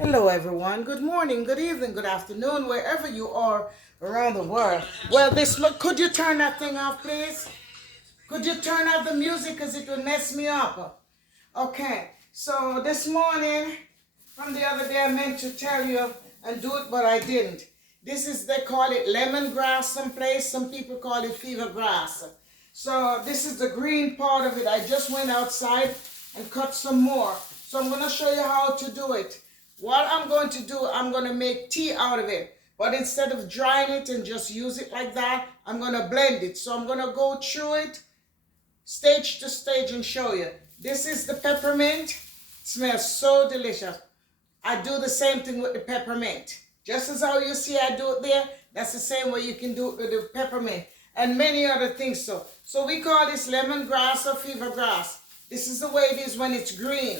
Hello, everyone. Good morning, good evening, good afternoon, wherever you are around the world. Well, look, could you turn that thing off, please? Could you turn off the music because it would mess me up? Okay, so this morning, from the other day, I meant to tell you and do it, but I didn't. They call it lemongrass someplace. Some people call it fevergrass. So this is the green part of it. I just went outside and cut some more. So I'm going to show you how to do it. What I'm going to do, I'm going to make tea out of it. But instead of drying it and just use it like that, I'm going to blend it. So I'm going to go through it stage to stage and show you. This is the peppermint. It smells so delicious. I do the same thing with the peppermint. Just as how you see I do it there, that's the same way you can do it with the peppermint. And many other things so. So we call this lemongrass or fevergrass. This is the way it is when it's green.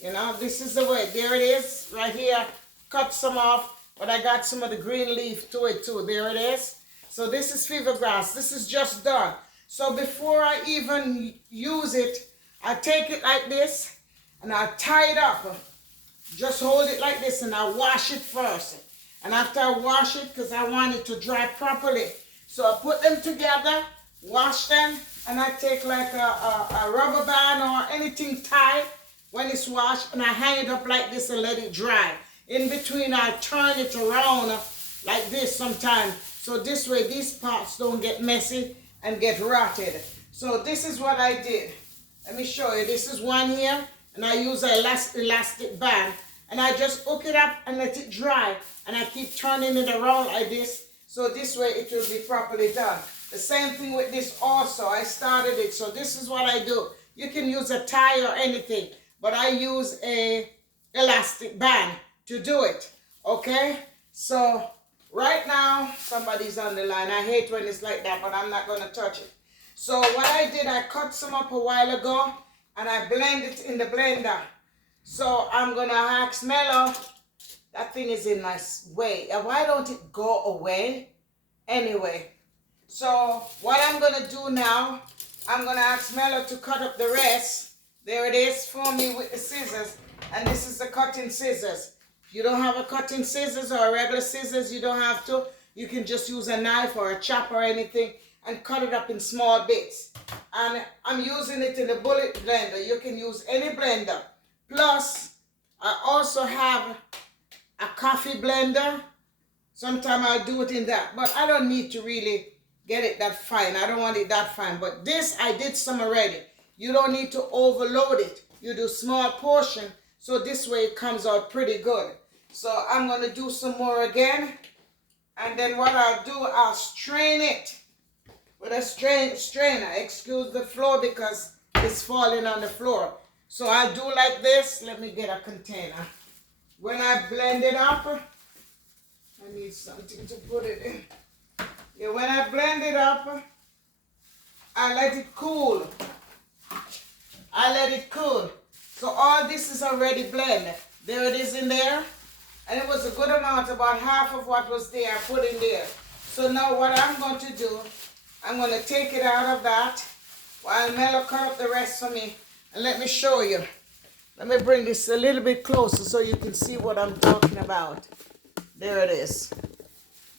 You know, this is the way. There it is, right here. Cut some off, but I got some of the green leaf to it too. There it is. So this is fevergrass. This is just done. So before I even use it, I take it like this and I tie it up. Just hold it like this and I wash it first. And after I wash it, because I want it to dry properly, so I put them together, wash them, and I take like a rubber band or anything tight when it's washed, and I hang it up like this and let it dry. In between, I turn it around like this sometimes. So this way, these parts don't get messy and get rotted. So this is what I did. Let me show you. This is one here, and I use an elastic band. And I just hook it up and let it dry. And I keep turning it around like this. So this way it will be properly done. The same thing with this also. I started it. So this is what I do. You can use a tie or anything. But I use a elastic band to do it. Okay? So right now, somebody's on the line. I hate when it's like that, but I'm not going to touch it. So what I did, I cut some up a while ago. And I blend it in the blender. So I'm going to ask Mello, that thing is in my way. Why don't it go away? Anyway, so what I'm going to do now, I'm going to ask Mello to cut up the rest. There it is for me with the scissors. And this is the cutting scissors. If you don't have a cutting scissors or a regular scissors, you don't have to. You can just use a knife or a chopper or anything and cut it up in small bits. And I'm using it in a bullet blender. You can use any blender. Plus, I also have a coffee blender. Sometimes I'll do it in that. But I don't need to really get it that fine. I don't want it that fine. But this, I did some already. You don't need to overload it. You do small portion. So this way it comes out pretty good. So I'm going to do some more again. And then what I'll do, I'll strain it with a strainer. Excuse the floor because it's falling on the floor. So I do like this. Let me get a container. When I blend it up, I need something to put it in. Yeah, when I blend it up, I let it cool. I let it cool. So all this is already blended. There it is in there. And it was a good amount, about half of what was there, I put in there. So now what I'm going to do, I'm going to take it out of that while Mello cut up the rest for me. And let me show you. Let me bring this a little bit closer so you can see what I'm talking about. There it is.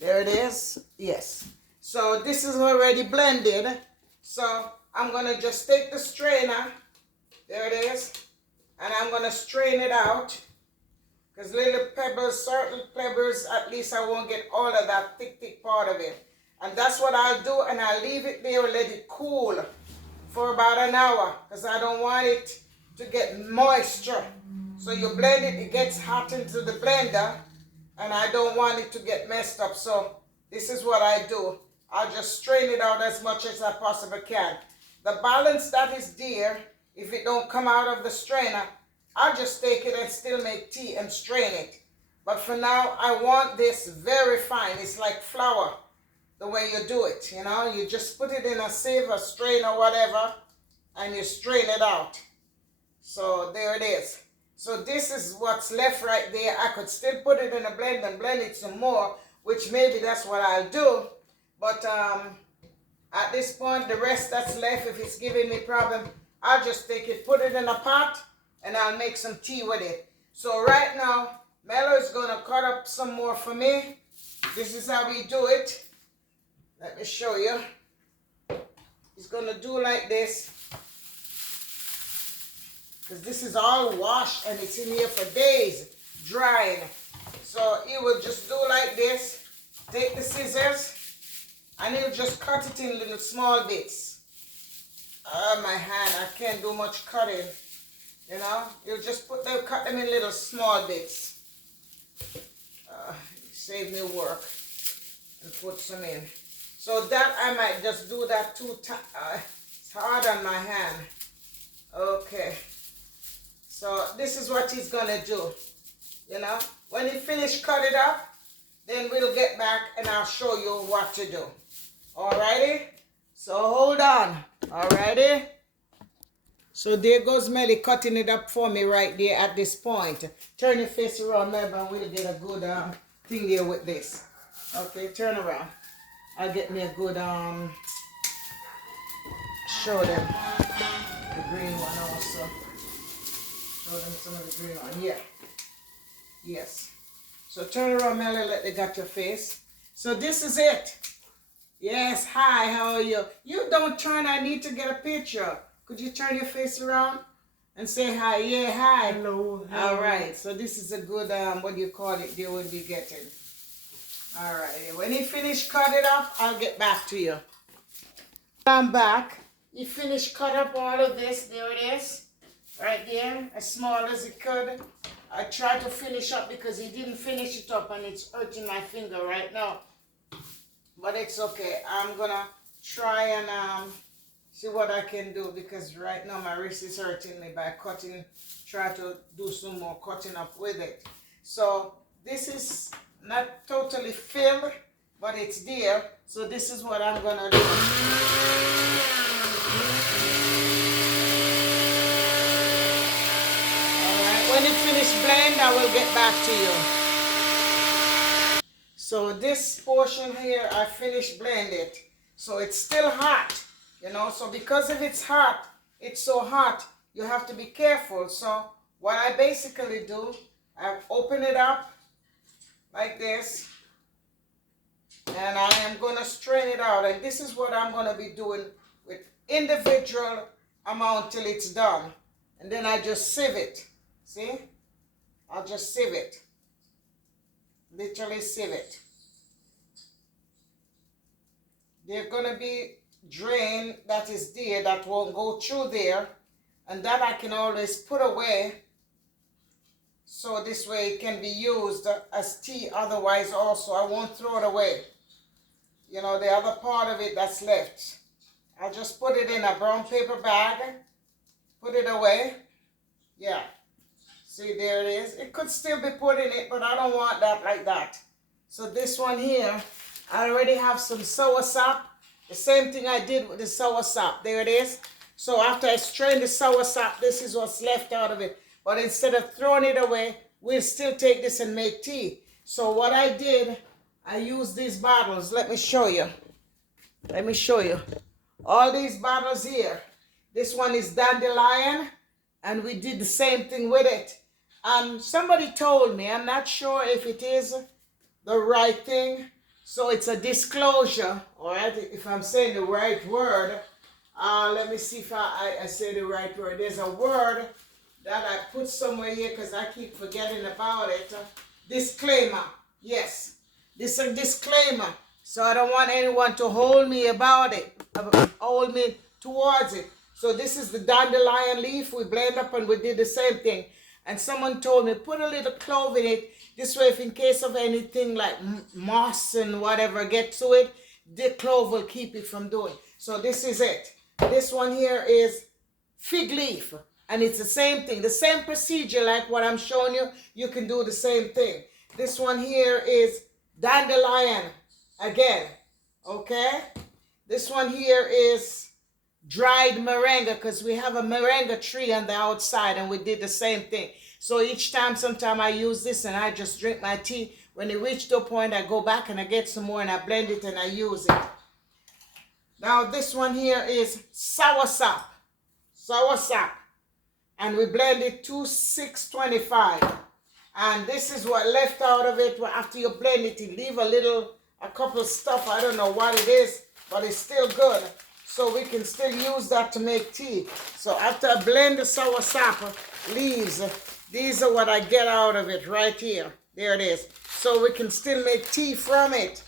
There it is. Yes. So this is already blended. So I'm going to just take the strainer. There it is. And I'm going to strain it out. Because little pebbles, certain pebbles, at least I won't get all of that thick part of it. And that's what I'll do. And I'll leave it there and let it cool for about an hour, because I don't want it to get moisture. So you blend it, it gets hot into the blender, and I don't want it to get messed up. So this is what I do. I'll just strain it out as much as I possibly can. The balance that is there, if it don't come out of the strainer, I'll just take it and still make tea and strain it. But for now, I want this very fine. It's like flour. The way you do it, you know, you just put it in a sieve, a strain or whatever, and you strain it out. So there it is. So this is what's left right there. I could still put it in a blend and blend it some more, which maybe that's what I'll do. But at this point, the rest that's left, if it's giving me problem, I'll just take it, put it in a pot, and I'll make some tea with it. So right now, Mello is going to cut up some more for me. This is how we do it. Let me show you. He's going to do like this. Because this is all washed and it's in here for days, drying. So he will just do like this. Take the scissors and he'll just cut it in little small bits. My hand, I can't do much cutting. You know, he'll just cut them in little small bits. Save me work and put some in. So that I might just do that 2 times. It's hard on my hand. Okay. So this is what he's gonna do. You know, when he finish cut it up, then we'll get back and I'll show you what to do. Alrighty? So hold on. Alrighty? So there goes Melly cutting it up for me right there at this point. Turn your face around, Melly, and we'll get a good thing here with this. Okay, turn around. I'll get me a good show them the green one also. Show them some of the green one. Yeah. Yes. So turn around, Melly, let they got your face. So this is it. Yes, hi, how are you? You don't turn, I need to get a picture. Could you turn your face around and say hi? Yeah, hi. Hello. All right. So this is a good, what do you call it, they will be getting. All right. When he finished cut it up, I'll get back to you. I'm back. He finished cut up all of this. There it is. Right there. As small as it could. I tried to finish up because he didn't finish it up and it's hurting my finger right now. But it's okay. I'm going to try and see what I can do because right now my wrist is hurting me by cutting, try to do some more cutting up with it. So this is not totally filled, but it's there. So this is what I'm gonna do. Alright, when it finishes blend, I will get back to you. So this portion here, I finished blend it. So it's still hot. You know, so because if it's hot, it's so hot, you have to be careful. So what I basically do, I open it up like this, and I am going to strain it out. And this is what I'm going to be doing with individual amount till it's done. And then I just sieve it. See? I'll just sieve it. Literally sieve it. They're going to be drain that is there that won't go through there, and that I can always put away so this way it can be used as tea. Otherwise also I won't throw it away, you know, the other part of it that's left. I'll just put it in a brown paper bag, put it away. Yeah, see, there it is. It could still be put in it, but I don't want that like that. So this one here, I already have some soursop. The same thing I did with the soursop. There it is. So after I strain the soursop, this is what's left out of it. But instead of throwing it away, we'll still take this and make tea. So what I did, I used these bottles. Let me show you. Let me show you. All these bottles here. This one is dandelion, and we did the same thing with it. And somebody told me, I'm not sure if it is the right thing. So it's a disclosure, all right, if I'm saying the right word. Let me see if I say the right word. There's a word that I put somewhere here because I keep forgetting about it. Disclaimer. Yes, this is a disclaimer. So I don't want anyone to hold me about it, hold me towards it. So this is the dandelion leaf. We blend up and we did the same thing. And someone told me, put a little clove in it. This way, if in case of anything like moss and whatever get to it, the clove will keep it from doing. So this is it. This one here is fig leaf. And it's the same thing. The same procedure like what I'm showing you. You can do the same thing. This one here is dandelion. Again. Okay? This one here is dried moringa, because we have a moringa tree on the outside and we did the same thing. So each time, sometime I use this and I just drink my tea. When it reaches to a point, I go back and I get some more and I blend it and I use it. Now this one here is soursop. Soursop. And we blend it to 625. And this is what left out of it. After you blend it, you leave a couple of stuff. I don't know what it is, but it's still good. So we can still use that to make tea. So after I blend the soursop leaves, these are what I get out of it right here. There it is. So we can still make tea from it.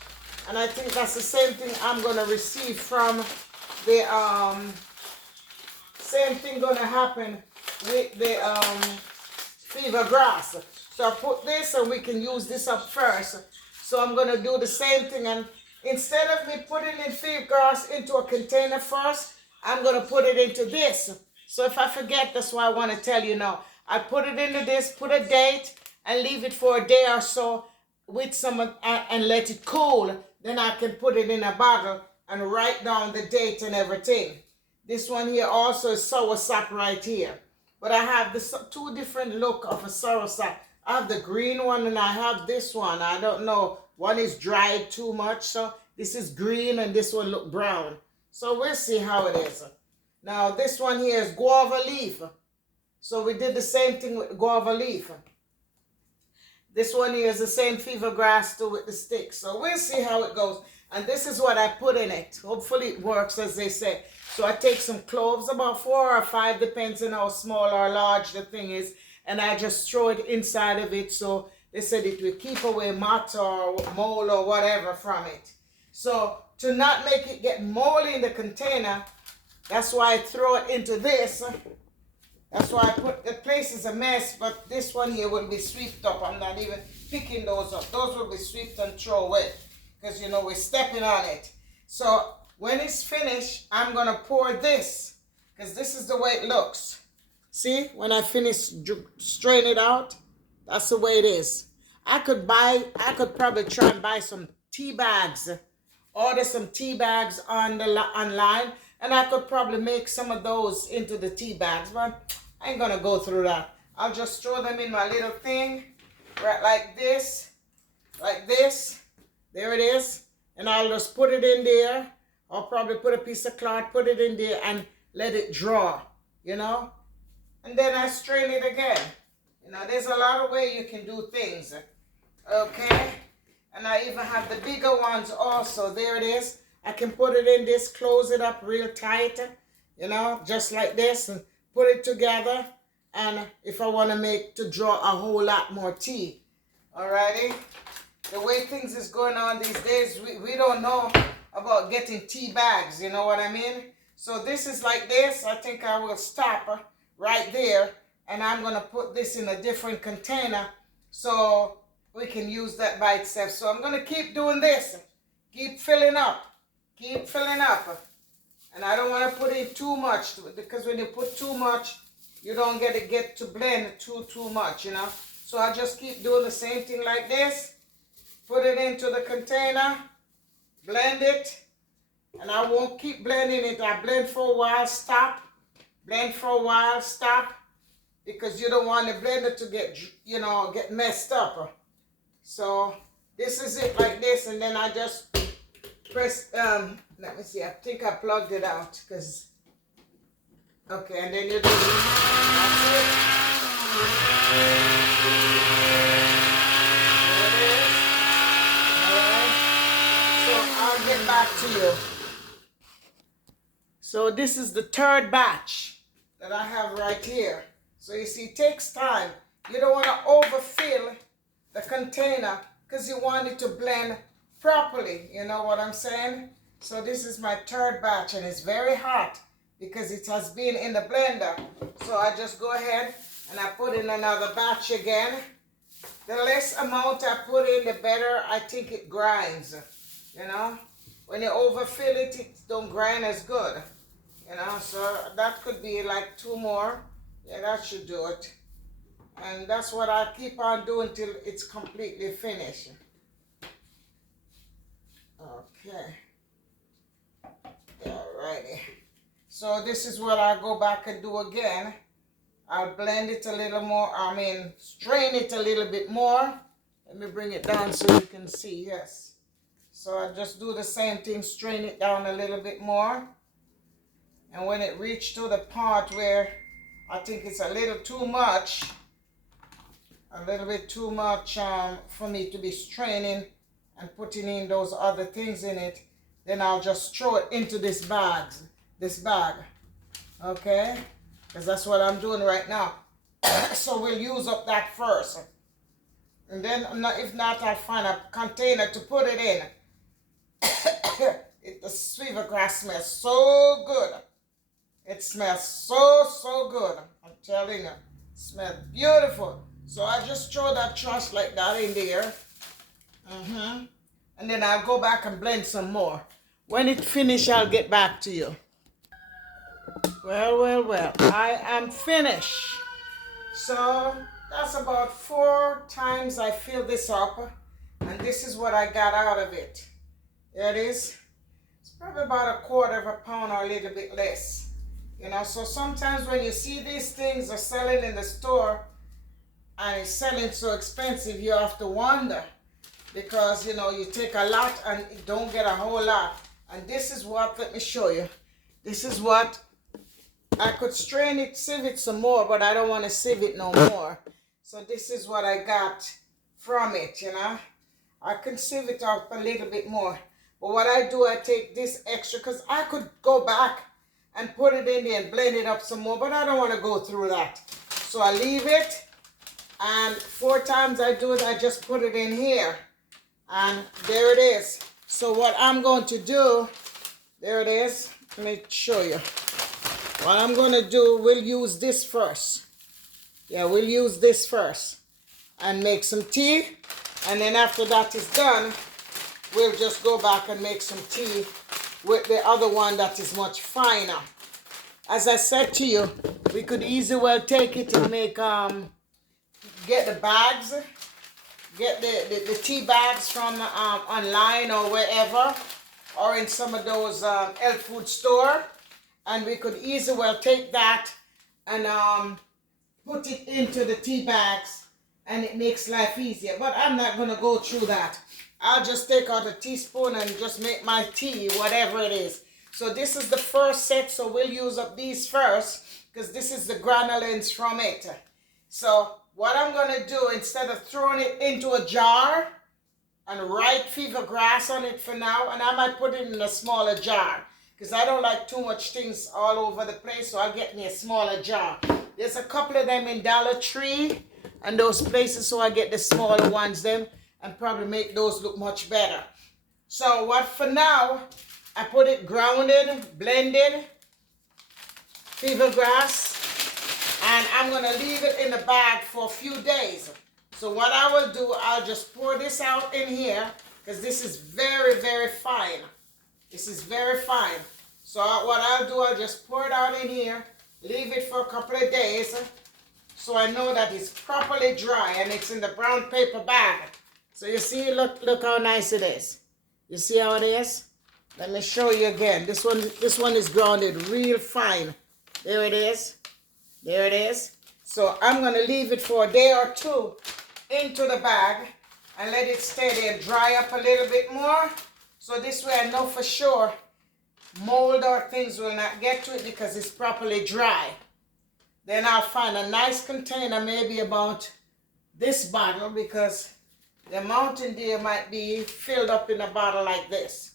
And I think that's the same thing I'm going to receive from the, same thing going to happen with the Feavergrass. So I put this and we can use this up first. So I'm going to do the same thing, and instead of me putting in Feavergrass into a container first, I'm going to put it into this. So if I forget, that's why I want to tell you now. I put it into this, put a date, and leave it for a day or so with some and let it cool. Then I can put it in a bottle and write down the date and everything. This one here also is soursop right here. But I have this two different look of a soursop. I have the green one and I have this one. I don't know. One is dried too much. So this is green and this one look brown. So we'll see how it is. Now this one here is guava leaf. So we did the same thing with guava leaf. This one here is the same Feavergrass too with the stick. So we'll see how it goes. And this is what I put in it. Hopefully it works as they say. So I take some cloves, about 4 or 5, depends on how small or large the thing is. And I just throw it inside of it. So they said it will keep away moth or mold or whatever from it. So to not make it get moldy in the container, that's why I throw it into this. That's why I put, the place is a mess, but this one here will be swept up. I'm not even picking those up. Those will be swept and thrown away because, you know, we're stepping on it. So when it's finished, I'm going to pour this because this is the way it looks. See, when I finish strain it out, that's the way it is. I could probably try and buy some tea bags, order some tea bags online, and I could probably make some of those into the tea bags, but I ain't gonna go through that. I'll just throw them in my little thing, right, like this, there it is, and I'll just put it in there. I'll probably put a piece of cloth, put it in there, and let it draw, you know? And then I strain it again. You know, there's a lot of ways you can do things, okay? And I even have the bigger ones also. There it is. I can put it in this, close it up real tight, you know, just like this, and put it together. And if I want to draw a whole lot more tea, alrighty? The way things is going on these days, we don't know about getting tea bags, you know what I mean? So this is like this. I think I will stop right there, and I'm going to put this in a different container so we can use that by itself. So I'm going to keep doing this, keep filling up, and I don't want to put in too much to it, because when you put too much, you don't get to blend too much, you know. So I just keep doing the same thing like this, put it into the container, blend it, and I won't keep blending it. I blend for a while, stop, blend for a while, stop, because you don't want the blender to get, you know, get messed up. So this is it like this, and then I just press, let me see, I think I plugged it out, because, okay, and then you do this, that's it. There it is. All right. So I'll get back to you. So this is the third batch that I have right here. So you see, it takes time. You don't want to overfill the container because you want it to blend properly. You know what I'm saying? So this is my third batch, and it's very hot because it has been in the blender. So I just go ahead and I put in another batch again. The less amount I put in, the better I think it grinds. You know, when you overfill it, it don't grind as good. You know, so that could be like 2 more. Yeah, that should do it. And that's what I keep on doing till it's completely finished. Okay. Alrighty. So this is what I go back and do again. I'll blend it a little more, strain it a little bit more. Let me bring it down so you can see, yes. So I just do the same thing, strain it down a little bit more. And when it reaches to the part where I think it's a little too much, a little bit too much for me to be straining and putting in those other things in it, then I'll just throw it into this bag, okay? Because that's what I'm doing right now. So we'll use up that first. And then, if not, I'll find a container to put it in. The Feavergrass smells so good. It smells so good. I'm telling you. It smells beautiful. So I just throw that trash like that in there. And then I'll go back and blend some more. When it finishes, I'll get back to you. Well. I am finished. So that's about 4 times I filled this up. And this is what I got out of it. There it is. It's probably about 1/4 pound or a little bit less. You know, so sometimes when you see these things are selling in the store and it's selling so expensive, you have to wonder. Because, you know, you take a lot and you don't get a whole lot. And this is what, let me show you. This is what, I could strain it, sieve it some more, but I don't want to sieve it no more. So this is what I got from it, you know. I can sieve it up a little bit more. But what I do, I take this extra, because I could go back and put it in there and blend it up some more, but I don't want to go through that. So I leave it, and 4 times I do it, I just put it in here. And there it is. So what I'm going to do, there it is. Let me show you. What I'm going to do, we'll use this first. Yeah, we'll use this first. And make some tea. And then after that is done, we'll just go back and make some tea with the other one that is much finer. As I said to you, we could easily well take it and make, get the bags. Get the tea bags from online or wherever, or in some of those health food store, and we could easily well take that and put it into the tea bags, and it makes life easier. But I'm not going to go through that. I'll just take out a teaspoon and just make my tea, whatever it is. So this is the first set, so we'll use up these first, because this is the granulins from it. So what I'm going to do, instead of throwing it into a jar and write Feavergrass on it for now, and I might put it in a smaller jar because I don't like too much things all over the place, so I'll get me a smaller jar. There's a couple of them in Dollar Tree and those places, so I get the smaller ones them and probably make those look much better. So what for now, I put it grounded, blended, Feavergrass, and I'm going to leave it in the bag for a few days. So what I will do, I'll just pour this out in here, because this is very, very fine. This is very fine. So what I'll do, I'll just pour it out in here, leave it for a couple of days, so I know that it's properly dry, and it's in the brown paper bag. So you see, look how nice it is. You see how it is? Let me show you again. This one is grounded real fine. There it is. There it is. So I'm going to leave it for a day or two into the bag and let it stay there, dry up a little bit more. So this way I know for sure mold or things will not get to it because it's properly dry. Then I'll find a nice container, maybe about this bottle, because the amount in there might be filled up in a bottle like this.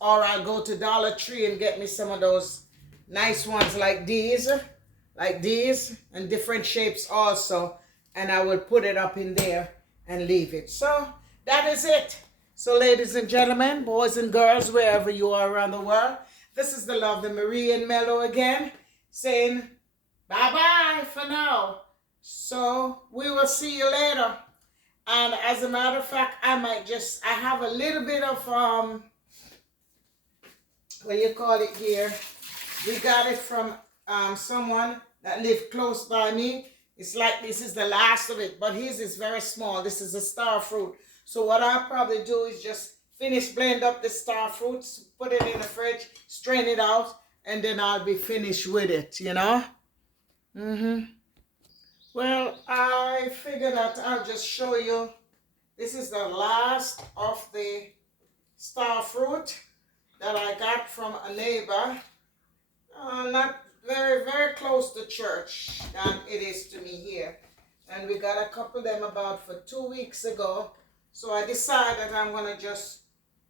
Or I'll go to Dollar Tree and get me some of those nice ones like these, and different shapes also, and I will put it up in there and leave it. So that is it. So ladies and gentlemen, boys and girls, wherever you are around the world, this is the Lovely Marie and Mello again, saying bye-bye for now. So we will see you later. And as a matter of fact, I have a little bit of, what do you call it here? We got it from someone that lived close by me. It's like this is the last of it, but his is very small. This is a star fruit. So what I'll probably do is just blend up the star fruits, put it in the fridge, strain it out, and then I'll be finished with it, you know? Well, I figured that I'll just show you. This is the last of the star fruit that I got from a neighbor. Not very, very close to church than it is to me here. And we got a couple of them about for 2 weeks ago. So I decided I'm going to just,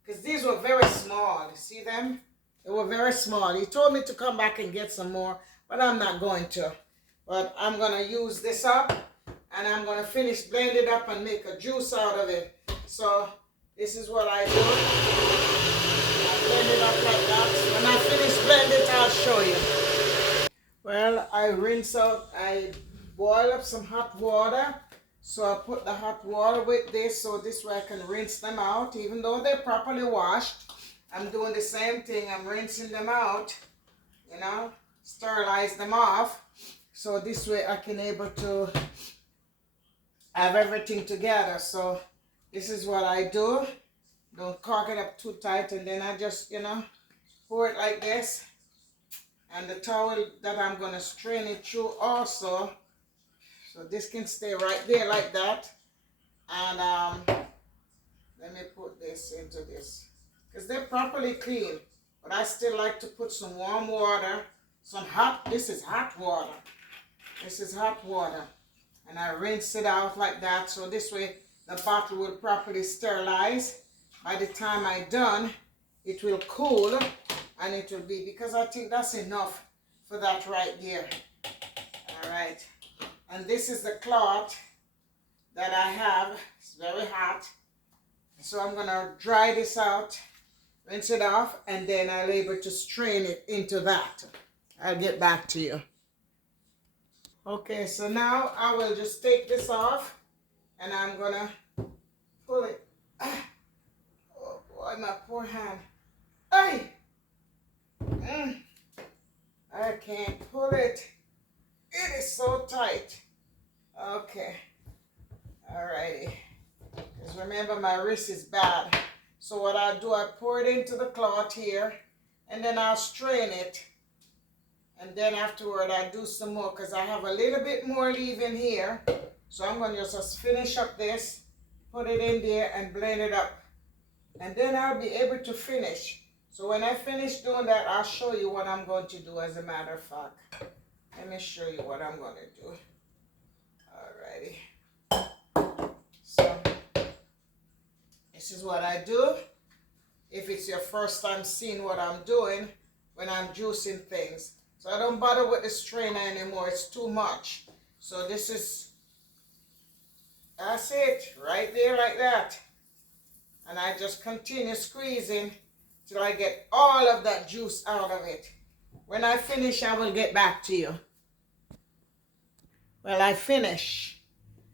because these were very small. You see them? They were very small. He told me to come back and get some more, but I'm not going to. But I'm going to use this up, and I'm going to finish blend it up and make a juice out of it. So this is what I do. I blend it up like that. When I finish blend it, I'll show you. Well, I rinse out, I boil up some hot water. So I put the hot water with this, so this way I can rinse them out. Even though they're properly washed, I'm doing the same thing. I'm rinsing them out, you know, sterilize them off. So this way I can able to have everything together. So this is what I do. Don't cork it up too tight, and then I just, you know, pour it like this. And the towel that I'm going to strain it through also. So this can stay right there like that. And let me put this into this. Because they're properly clean. But I still like to put some warm water. This is hot water. This is hot water. And I rinse it out like that. So this way the bottle will properly sterilize. By the time I'm done, it will cool. And it will be, because I think that's enough for that right there. All right. And this is the cloth that I have. It's very hot. So I'm going to dry this out, rinse it off, and then I'll be able to strain it into that. I'll get back to you. Okay, so now I will just take this off, and I'm going to pull it. Oh boy, my poor hand. Ay! I can't pull it. It is so tight. Okay. Alrighty. Because remember, my wrist is bad. So what I'll do, I pour it into the cloth here, and then I'll strain it. And then afterward, I'll do some more, because I have a little bit more leaving here. So I'm going to just finish up this, put it in there, and blend it up. And then I'll be able to finish. So when I finish doing that, I'll show you what I'm going to do, as a matter of fact. Let me show you what I'm going to do. Alrighty. So, this is what I do. If it's your first time seeing what I'm doing when I'm juicing things. So I don't bother with the strainer anymore. It's too much. So this is, that's it. Right there like that. And I just continue squeezing till I get all of that juice out of it. When I finish, I will get back to you. Well, I finish.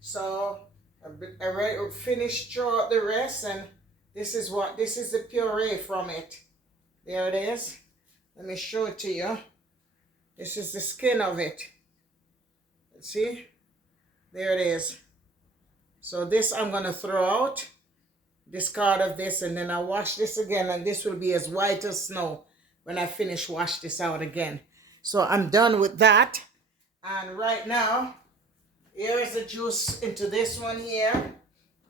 So I finished throughout the rest, and this is the puree from it. There it is. Let me show it to you. This is the skin of it. See? There it is. So this I'm going to throw out. Discard of this, and then I'll wash this again, and this will be as white as snow when I finish wash this out again. So I'm done with that. And right now, here is the juice into this one here.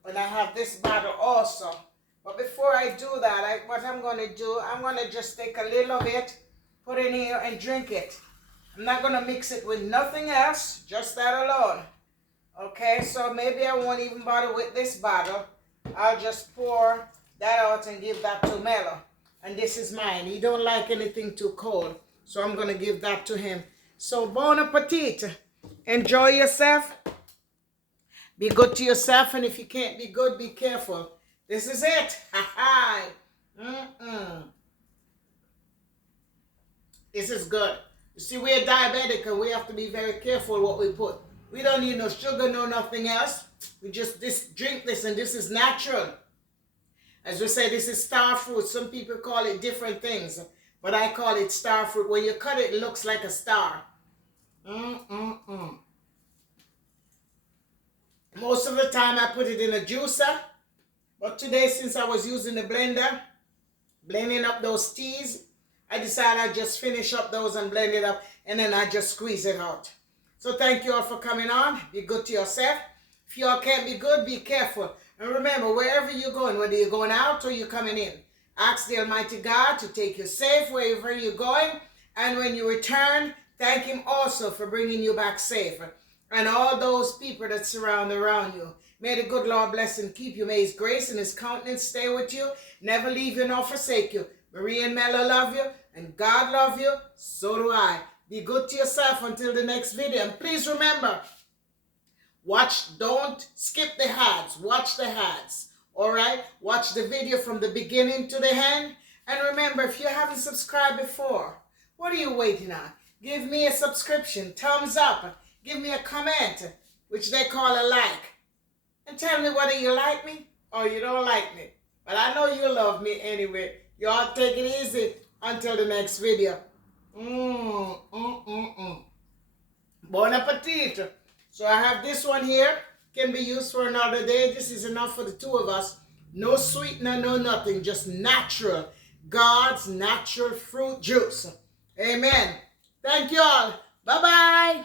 And I have this bottle also. But before I do that, what I'm going to do, I'm going to just take a little of it, put it in here, and drink it. I'm not going to mix it with nothing else, just that alone. Okay, so maybe I won't even bother with this bottle. I'll just pour that out and give that to Mello. And this is mine. He don't like anything too cold. So I'm going to give that to him. So bon appetit. Enjoy yourself. Be good to yourself. And if you can't be good, be careful. This is it. Ha-ha. This is good. You see, we're diabetic and we have to be very careful what we put. We don't need no sugar, no nothing else. We just drink this, and this is natural. As we say, this is star fruit. Some people call it different things, but I call it star fruit. When you cut it, it looks like a star. Most of the time, I put it in a juicer, but today, since I was using the blender, blending up those teas, I decided I'd just finish up those and blend it up, and then I just squeeze it out. So thank you all for coming on. Be good to yourself. If you all can't be good, be careful. And remember, wherever you're going, whether you're going out or you're coming in, ask the Almighty God to take you safe wherever you're going. And when you return, thank Him also for bringing you back safe. and all those people that surround around you. May the good Lord bless and keep you. May his grace and his countenance stay with you, never leave you nor forsake you. Marie and Mela love you, and God love you. So do I. Be good to yourself until the next video. And please remember, don't skip the ads. Watch the ads. All right? Watch the video from the beginning to the end. And remember, if you haven't subscribed before, what are you waiting on? Give me a subscription, thumbs up, give me a comment, which they call a like. And tell me whether you like me or you don't like me. But I know you love me anyway. Y'all take it easy until the next video. Bon appetit. So I have this one here. Can be used for another day. This is enough for the two of us. No sweetener, no nothing. Just natural. God's natural fruit juice. Amen. Thank you all. Bye-bye.